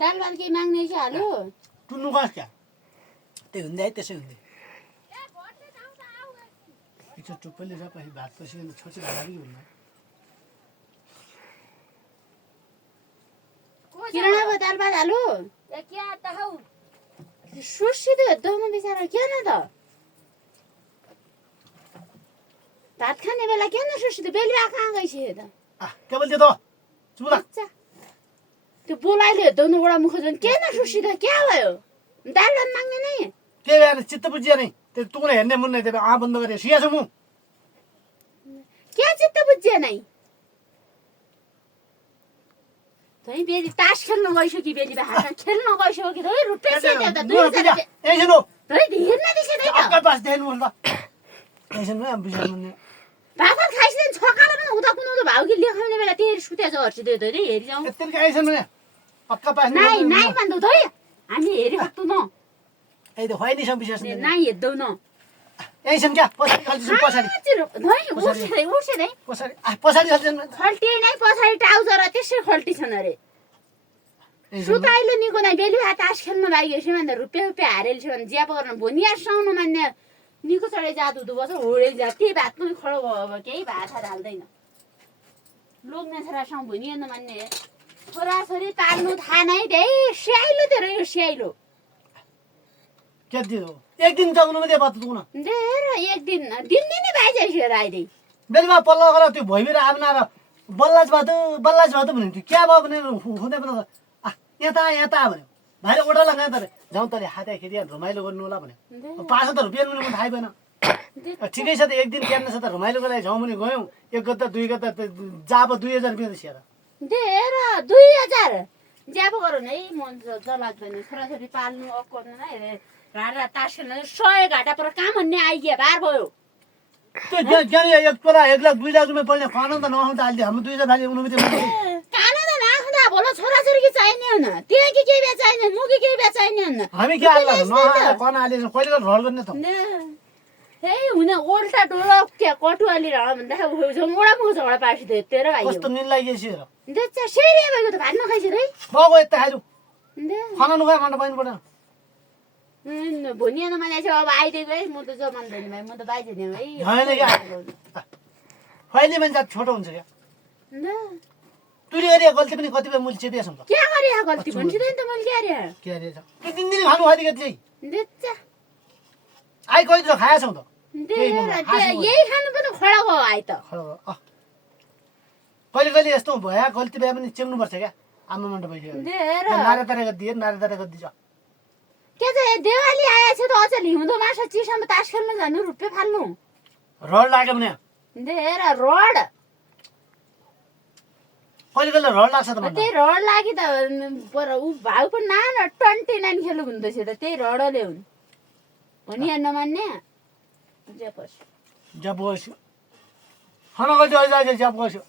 दाल भात केही माग्ने छ हालु टुन्नु कस क्या त्यही हुँदै है त्यसै हुँदै एकचोटि चुप्पैले र पछि भात पसिकन छोड्छु भात कि हुन्न किरणा भयो दाल भात हालु क्या त हौ सुर्सिँदै हेर्दौमा बिचारा किन त भात खाने बेला किन सुर्सिँदै बेलुका कहाँ गइसक्यो त के बोल्थ्यो त चुप लाग त्यो बोलाइले हेर्दौनु एउटा मुख झन् किन सुर्सिँदा क्या भयो दाल भात माग्ने नै त्यही भएर चित्त बुझिया नै त्यो तुकुने हेर्ने मुन्ने त्यो आ बन्द गरेँ सिया छु म क्या चित्त बुझ्यो नै तै बेली तास खेल्न गइसक्यो कि बेली हातमा खेल्न गइसक्यो कि तै रुपियाँ चाहिँ त 2000 एकछिन हो तै हेर्न दिसै त अक्का पास देख्नु मन त एकछिन म बुझाउनु मुन्ने भात खाइसकेन छकाले पनि उता कुनाउँदो भाउ कि लेखाउने बेला त्यही सुत्या छ हर्सिदियो त हेरि जाउँ यत्तिकै एकछिन मुन्ने अक्का पास नाइ नाइ भन्दै तै हामी हेरि सक्तु न ए त होइन सब विशेष नाइ हेर्दौ न एकछिन क्या पछाडि खल्छु पछाडि नै उर्से नै पछाडि पछाडि खल्छु खल्टी नै पछाडि टाउजर त्यसै खल्टी छन् अरे सुताइलो निको नै बेलु तास खेल्न लागिएछ भन्दा रुपियाँ हारेल छ भने ज्याप गर्न भोनिया साउन मान्ने निको चढे जादु दुबो छ होडेल जा त्यही भात पनि खडो भयो अब केही भात हाल्दैन लोग्ने छोरा साउ भोनिया नमान्ने छोराछोरी पाल्नु थाहा नै त्यही स्याइलो त्यो रह्यो स्याइलो के दियो एक दिन जाउनु मात्रै बात दुन देर एक दिन दिनै बाइजाइसक्यो अहिले बेलुका पल्ला गएर त्यो भइबेर आम्ना र बल्लाज भात भन्यो त्यो क्या भयो भने हुँदै पनि यता भन्यो भाइले ओडा लगाए तर जाउँ तले हाताखेरि रमाइलो गर्नु होला भन्यो पाँच त रुपियाँ पनि थाहै भएन ठिकै छ त एक दिन क्यार्न छ त रमाइलोको लागि जाउँ भने गयौँ एक गत्ता दुई गत्ता जाब 2000 रुपियाँ त स्याएर देर 2000 ज्याब गरौँ है मन जलाग्दैन छोराछोरी पाल्नु अक्कर्नु नै राडा तास खेल्न 100 घाटा पर काम भन्ने आइग्या बार भयो त्यो ज्ञानी एक तोरा 1 लाख 2 लाख रुपियाँ पर्ने खान त नआउँदा अहिले हाम्रो 2000 भाइ उनुमिति कान त नाख्दा बोला छोराछोरी कि चाहिने हुन त्यो कि केही बेचाइने मुखी केही बेचाइने हुन हामी के हाल्ला नआएर कन हाले कहिले रल गर्ने त हे हुन ओल्टा डोरा के कटुवाली र भन्दा झोङडा मुख झगडा पार्सिदियो तेरो भाइ कस्तो मिल लागिएछ र देख्छ सेरी भएको त भात नखाइछ रे बाबु यता खाइलु खाना नखाए मान्ड पाइन पर्दैन भोनिया नमाने छ अब आइदिएको है म त जो मान्दैन भाइ म त बाइज दिएँ है हैन क्या फाइले मान्छे छोटो हुन्छ क्या तुरी एरिया गल्ती पनि कतिपय मूल्य चेपिएछ नि त के गरे गल्ती भन्छु त मैले के अरे छ के दिन दिन खानु खादिके चाहिँ देख्छ आइ कहिले खाएछ त यही खानु पनि खडा भयो आइ त कहिले कहिले यस्तो भयो गल्ती भए पनि चेप्नु पर्छ क्या आमा मण्ड भइसक्यो नारे तारेको दिए नारे तारेको दिन्छ के त देवाली आएछ त अझ हिउँदो माछा चिसामा तास खेल्न जानु रुपियाँ फाल्नु रड लाग्यो भने देर रड कहिले कहिले रड लाग्छ त त्यही रड लागि त पर उ भाउ पनि नान 29 खेल्नु हुँदैछ त त्यही रडले हुन् भनिया नमान्ने जब खाना कहिले अहिले जब गयो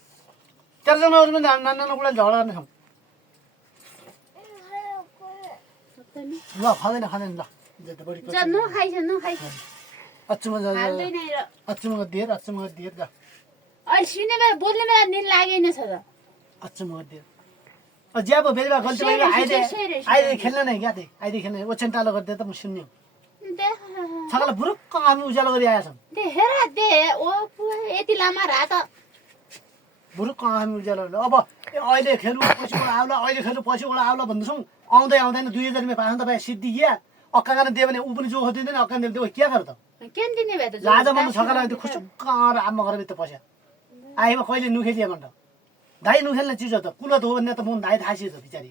चारजनाहरू पनि नाना कुरा झगडा गर्ने छौँ ल खाँदैन ल अचुमा दिएर जा अहिले सिनेमा बोल्ने बेला निल लागेन छ त अचुमा दिएर ज्याब बेलुका गल्ती भयो अहिले खेल्न नै क्या त्यही अहिले खेल्ने ओछ्यान टालो गरिदिए त म सुन्ने छगला बुरुक्क हामी उज्यालो गरी आएछौँ हेर दे ओ यति लामा रात बुरुक्क हामी उज्यालो अब अहिले खेलु पछिबाट आउला अहिले खेलु पछिबाट आउला भन्दैछौँ आउँदै आउँदैन 2000 रुपियाँ पाउँदा भाइ सिद्धि क्या अक्का गर्न दियो भने ऊ पनि जो दिँदैन अक्का दियो के गर त केन दिने भए त लाजा मन छगला त्यो खुसुक्क आमा घर भित्र पस्या आइमा कहिले नुखेलिया भन्छ दाइ नुखेल्ने चिज हो त कुलत हो भने त म दाइ थाहा छ बिचारी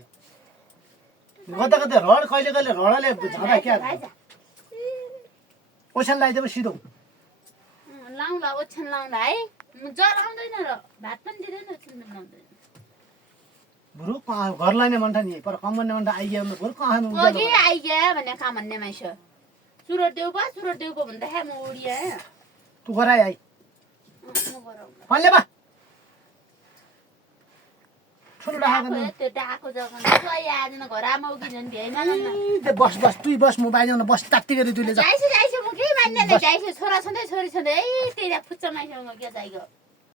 गदा गदा रड कहिले कहिले रडले झडा क्या ओछ्यान लगाइदियो सिधो लाउँला ओछ्यान लाउँला है जर आउँदैन र भात पनि दिँदैन ओछ्यान लाउँदैन बुरुक्क घर लाने मन्ठ नि पर कम भन्ने मन्ठ आइग्या बुरुक्क आउनु ओके आइग्या भन्ने काम भन्ने माइस सुरत देउ भन्दा म उडिया तु गराइ आइ म गराउँला फल्ले बा ठुलो डाको त्यो डाको जग्गा सोइ आजन घर आमा उकि जन भ्याइमा न बस तुई बस म बाइजाउन बस टाट्टी गरी तुले जा जाइसे म के मान्ने जाइसे छोरा छँदै छोरी छँदै ए तेरा फुच्चा माइस म के जाइगयो